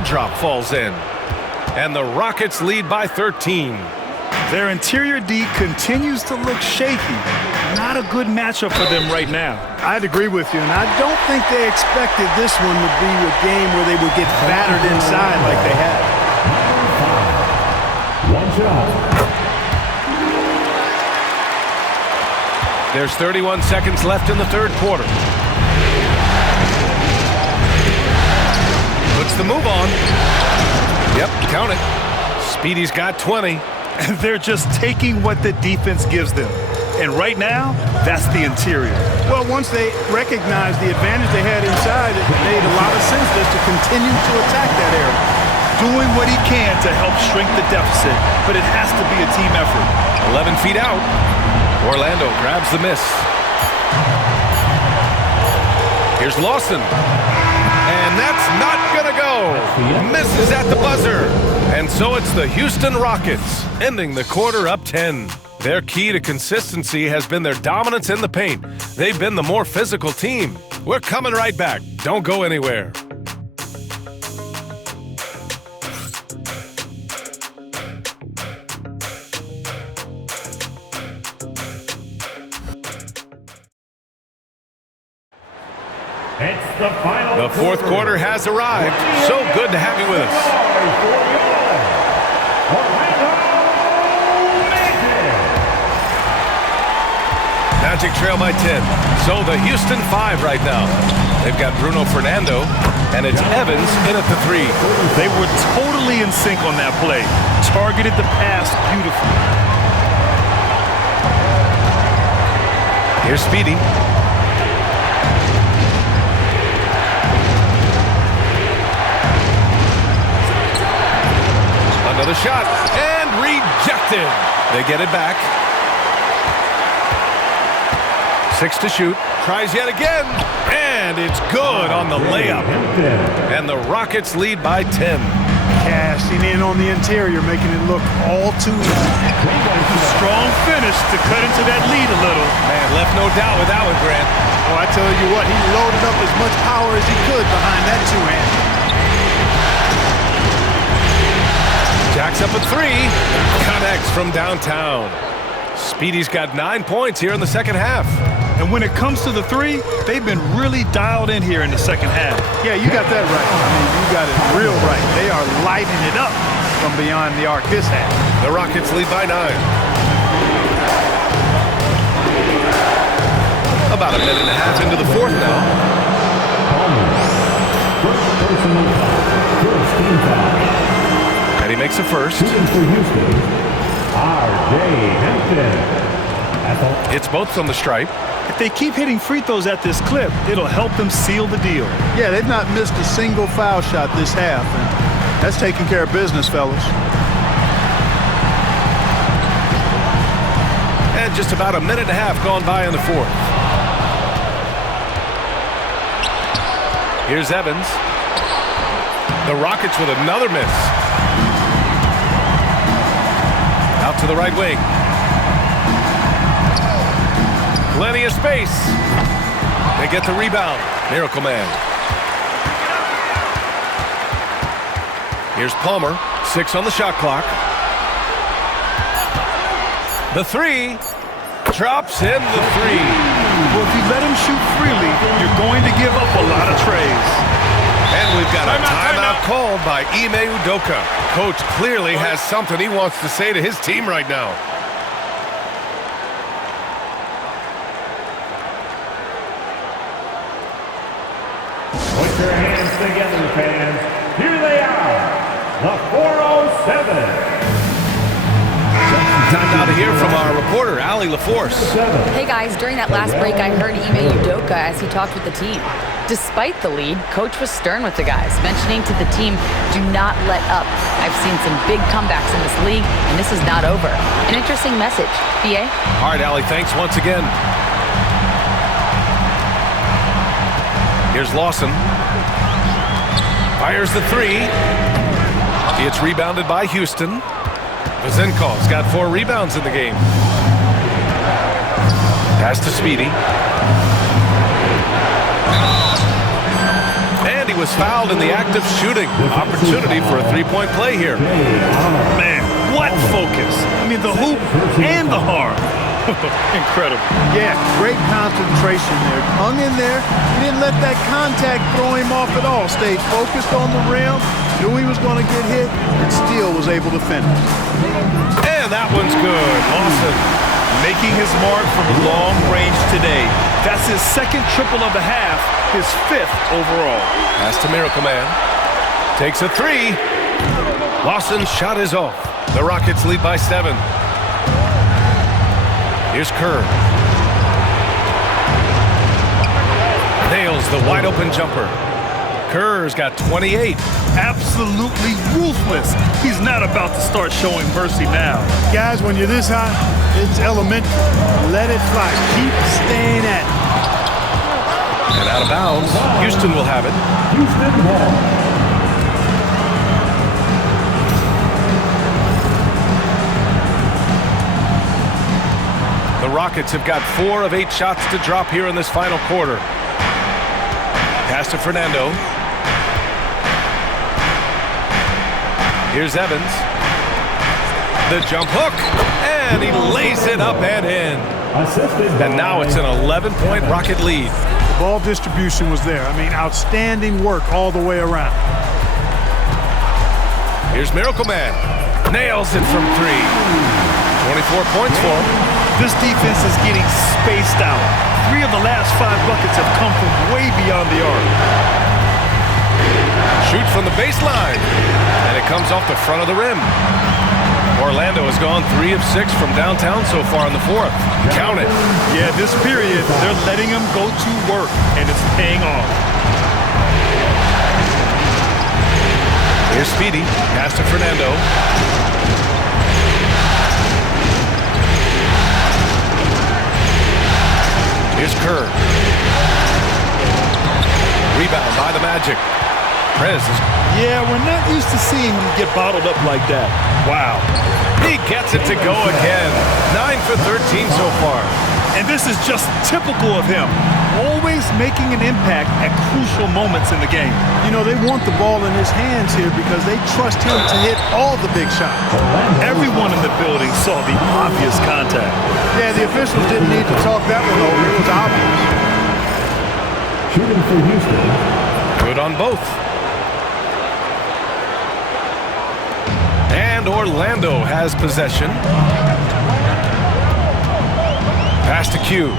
teardrop falls in. And the Rockets lead by 13. Their interior D continues to look shaky. Not a good matchup for them right now. I'd agree with you, and I don't think they expected this one would be a game where they would get battered inside like they had. One shot. There's 31 seconds left in the third quarter. Puts the move on. Yep, count it. Speedy's got 20. And they're just taking what the defense gives them. And right now, that's the interior. Well, once they recognized the advantage they had inside, it made a lot of sense just to continue to attack that area. Doing what he can to help shrink the deficit, but it has to be a team effort. 11 feet out. Orlando grabs the miss. Here's Lawson. And that's not gonna go. Misses at the buzzer. And so it's the Houston Rockets, ending the quarter up 10. Their key to consistency has been their dominance in the paint. They've been the more physical team. We're coming right back. Don't go anywhere. The fourth quarter has arrived. So good to have you with us. Magic trail by 10. So the Houston 5 right now. They've got Bruno Fernando, and it's Evans in at the 3. They were totally in sync on that play. Targeted the pass beautifully. Here's Speedy. Another shot, and rejected. They get it back. 6 to shoot. Tries yet again, and it's good on the layup. And the Rockets lead by 10. Cashing in on the interior, making it look all too easy. Strong finish to cut into that lead a little. Man, left no doubt with that one, Grant. Oh, I tell you what, he loaded up as much power as he could behind that two-hand. Jacks up a 3. Connects from downtown. Speedy's got 9 points here in the second half. And when it comes to the 3, they've been really dialed in here in the second half. Yeah, you got that right. I mean, you got it real right. They are lighting it up from beyond the arc this half. The Rockets lead by 9. About a minute and a half into the fourth now. And he makes a first. It's both from the stripe. If they keep hitting free throws at this clip, it'll help them seal the deal. Yeah, they've not missed a single foul shot this half, and that's taking care of business, fellas. And just about a minute and a half gone by in the fourth. Here's Evans. The Rockets with another miss. Out to the right wing. Plenty of space. They get the rebound. Miracle Man. Here's Palmer. 6 on the shot clock. The 3. Drops in the 3. Well, if you let him shoot freely, you're going to give up a lot of trays. And we've got a timeout called by Ime Udoka. Coach clearly has something he wants to say to his team right now. Put your hands together, fans. Here they are, the 407. Time now to hear from our reporter, Allie LaForce. Hey guys, during that last break, I heard Ime Udoka as he talked with the team. Despite the lead, Coach was stern with the guys, mentioning to the team, do not let up. I've seen some big comebacks in this league, and this is not over. An interesting message. BA? All right, Allie, thanks once again. Here's Lawson. Fires the 3. It's rebounded by Houston. Vezenkov's got 4 rebounds in the game. Pass to Speedy. And he was fouled in the act of shooting. Opportunity for a three-point play here. Man, what focus. I mean, the hoop and the harm. Incredible. Yeah, great concentration there. Hung in there. He didn't let that contact throw him off at all. Stayed focused on the rim. Knew he was going to get hit and still was able to finish. And that one's good. Lawson making his mark from long range today. That's his second triple of the half, his 5th overall. pass to Miracle Man. Takes a three. Lawson's shot is off. The Rockets lead by 7. Here's Kerr. Nails the wide open jumper. Kerr's got 28. Absolutely ruthless. He's not about to start showing mercy now. Guys, when you're this high, it's elementary. Let it fly. Keep staying at it. And out of bounds. Houston will have it. Houston ball. The Rockets have got 4 of 8 shots to drop here in this final quarter. Pass to Fernando. Here's Evans. The jump hook. And he lays it up and in. And now it's an 11-point Rocket lead. The ball distribution was there. I mean, outstanding work all the way around. Here's Miracle Man. Nails it from 3. 24 points for him. This defense is getting spaced out. 3 of the last 5 buckets have come from way beyond the arc. Shoot from the baseline. And it comes off the front of the rim. Orlando has gone 3 of 6 from downtown so far in the 4th. Count it. Yeah, this period, they're letting him go to work, and it's paying off. Here's Speedy. Pass to Fernando. Here's Kerr. Rebound by the Magic. Prez is... Yeah, we're not used to seeing him get bottled up like that. Wow. He gets it to go again. 9 for 13 so far. And this is just typical of him. Always making an impact at crucial moments in the game. You know, they want the ball in his hands here because they trust him to hit all the big shots. Everyone in the building saw the obvious contact. Yeah, the officials didn't need to talk that one over. It was obvious. Shooting for Houston. Good on both. And Orlando has possession. Pass to Q.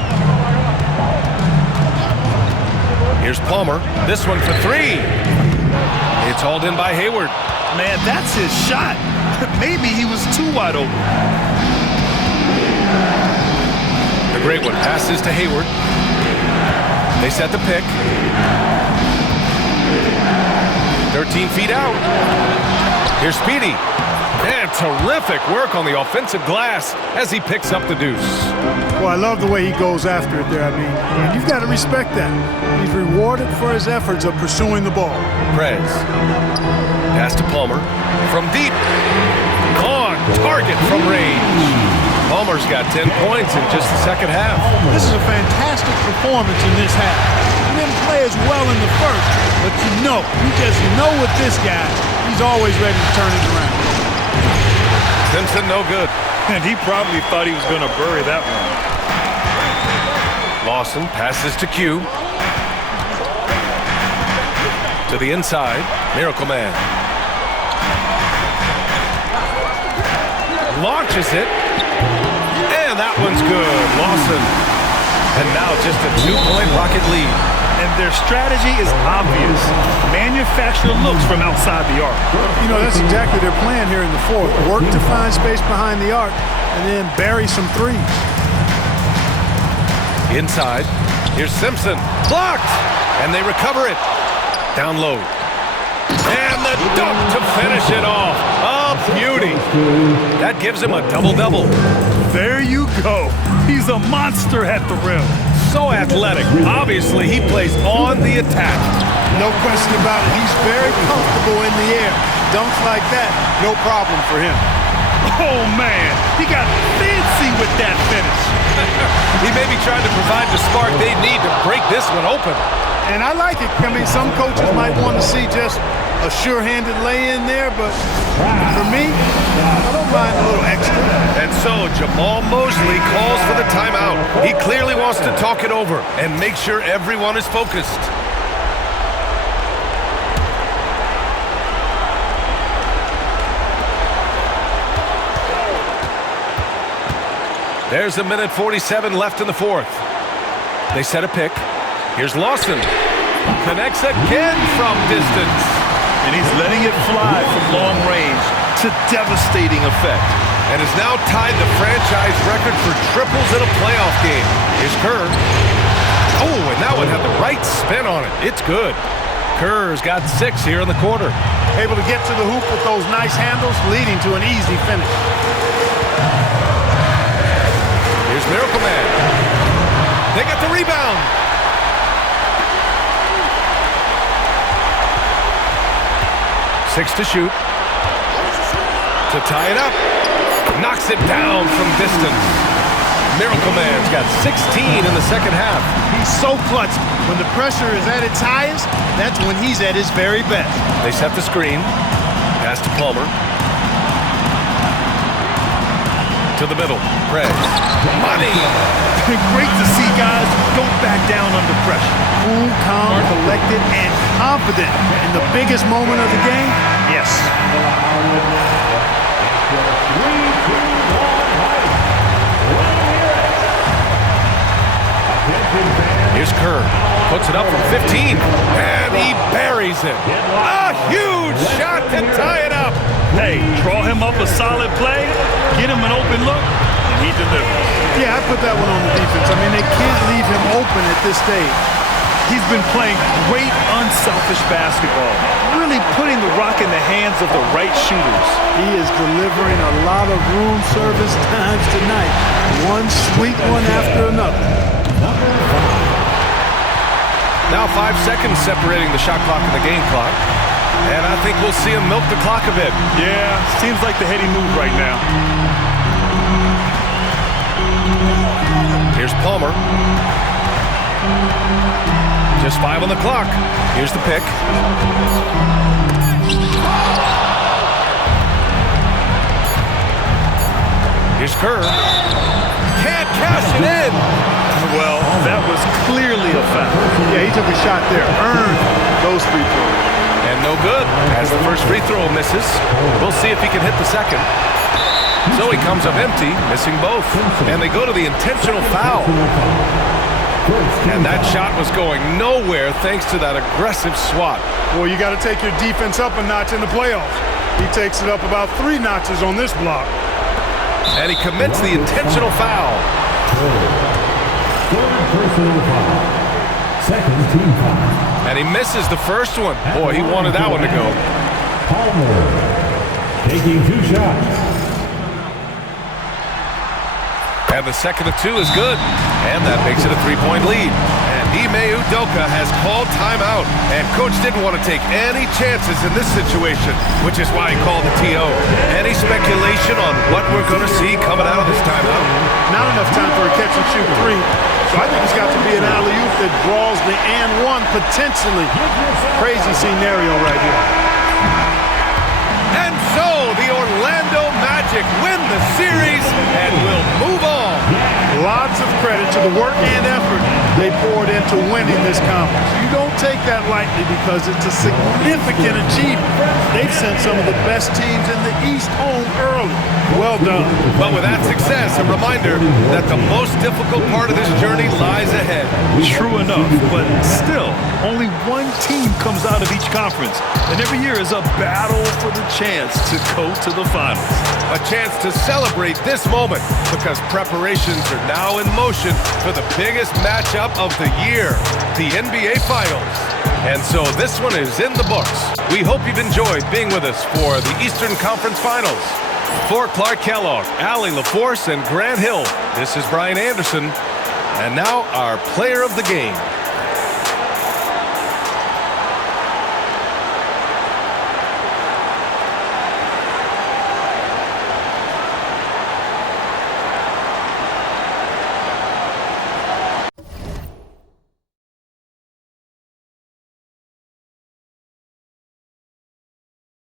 Here's Palmer. This one for 3. It's hauled in by Hayward. Man, that's his shot. Maybe he was too wide open. The great one passes to Hayward. They set the pick. 13 feet out. Here's Speedy. And terrific work on the offensive glass as he picks up the deuce. Well, I love the way he goes after it there. I mean, you've got to respect that. He's rewarded for his efforts of pursuing the ball. Prez. Pass to Palmer. From deep. On target from range. Palmer's got 10 points in just the second half. This is a fantastic performance in this half. He didn't play as well in the first, but you just know with this guy, he's always ready to turn it around. Simpson no good. And he probably thought he was going to bury that one. Lawson passes to Q. To the inside. Miracle Man. Launches it. And that one's good. Lawson. And now just a 2-point Rocket lead. And their strategy is obvious. Manufacture looks from outside the arc. You know, that's exactly their plan here in the 4th. Work to find space behind the arc and then bury some threes. Inside. Here's Simpson. Blocked. And they recover it. Down low. And the dunk to finish it off. A beauty. That gives him a double-double. There you go. He's a monster at the rim. So athletic. Obviously, he plays on the attack. No question about it. He's very comfortable in the air. Dunks like that, no problem for him. Oh, man, he got fancy with that finish. He may be trying to provide the spark they need to break this one open. And I like it. I mean, some coaches might want to see just a sure-handed lay-in there, but for me, I don't mind a little extra. And so Jamal Mosley calls for the timeout. He clearly wants to talk it over and make sure everyone is focused. There's a minute 47 left in the fourth. They set a pick. Here's Lawson. Connects again from distance. And he's letting it fly from long range to devastating effect. And has now tied the franchise record for triples in a playoff game. Here's Kerr. Oh, and that one had the right spin on it. It's good. Kerr's got 6 here in the quarter. Able to get to the hoop with those nice handles, leading to an easy finish. Here's Miracle Man. They got the rebound. Six to shoot. To tie it up. Knocks it down from distance. Miracle Man's got 16 in the second half. He's so clutch. When the pressure is at its highest, that's when he's at his very best. They set the screen. Pass to Palmer. To the middle. Craig. Money! Great to see guys don't back down under pressure. Cool, calm, collected, and confident in the biggest moment of the game. Yes. Here's Kerr. Puts it up from 15. And he buries it. A huge shot to tie it up. Hey, draw him up a solid play, get him an open look, and he delivers. Yeah, I put that one on the defense. I mean, they can't leave him open at this stage. He's been playing great, unselfish basketball, really putting the rock in the hands of the right shooters. He is delivering a lot of room service times tonight. One sweet one after another. Now 5 seconds separating the shot clock and the game clock. And I think we'll see him milk the clock a bit. Yeah, seems like the heady move right now. Here's Palmer. Just 5 on the clock. Here's the pick. Here's Kerr. Can't cash it in. Well, that was clearly a foul. Yeah, he took a shot there. Earned those free throws. And no good, as the first free throw misses. We'll see if he can hit the second. So he comes up empty, missing both. And they go to the intentional foul. And that shot was going nowhere thanks to that aggressive swat. Well, you got to take your defense up a notch in the playoffs. He takes it up about 3 notches on this block. And he commits the intentional foul. Second team foul. And he misses the first one. Boy, he wanted that one to go. Palmer taking 2 shots. And the second of 2 is good. And that makes it a 3-point lead. And Ime Udoka has called timeout. And coach didn't want to take any chances in this situation, which is why he called the TO. Any speculation on what we're going to see coming out of this timeout? Not enough time for a catch-and-shoot 3. So I think it's got to be an alley-oop that draws the and one potentially. Crazy scenario right here. And so the Orlando Magic win the series and will move on. Lots of credit to the work and effort they poured into winning this conference. You don't take that lightly because it's a significant achievement. They've sent some of the best teams in the East home early. Well done. But with that success, a reminder that the most difficult part of this journey lies ahead. True enough, but still, only one team comes out of each conference, and every year is a battle for the chance to go to the finals. A chance to celebrate this moment because preparations are now in motion for the biggest matchup of the year, the NBA Finals. And so this one is in the books. We hope you've enjoyed being with us for the Eastern Conference Finals. For Clark Kellogg, Allie LaForce, and Grant Hill, this is Brian Anderson. And now our player of the game.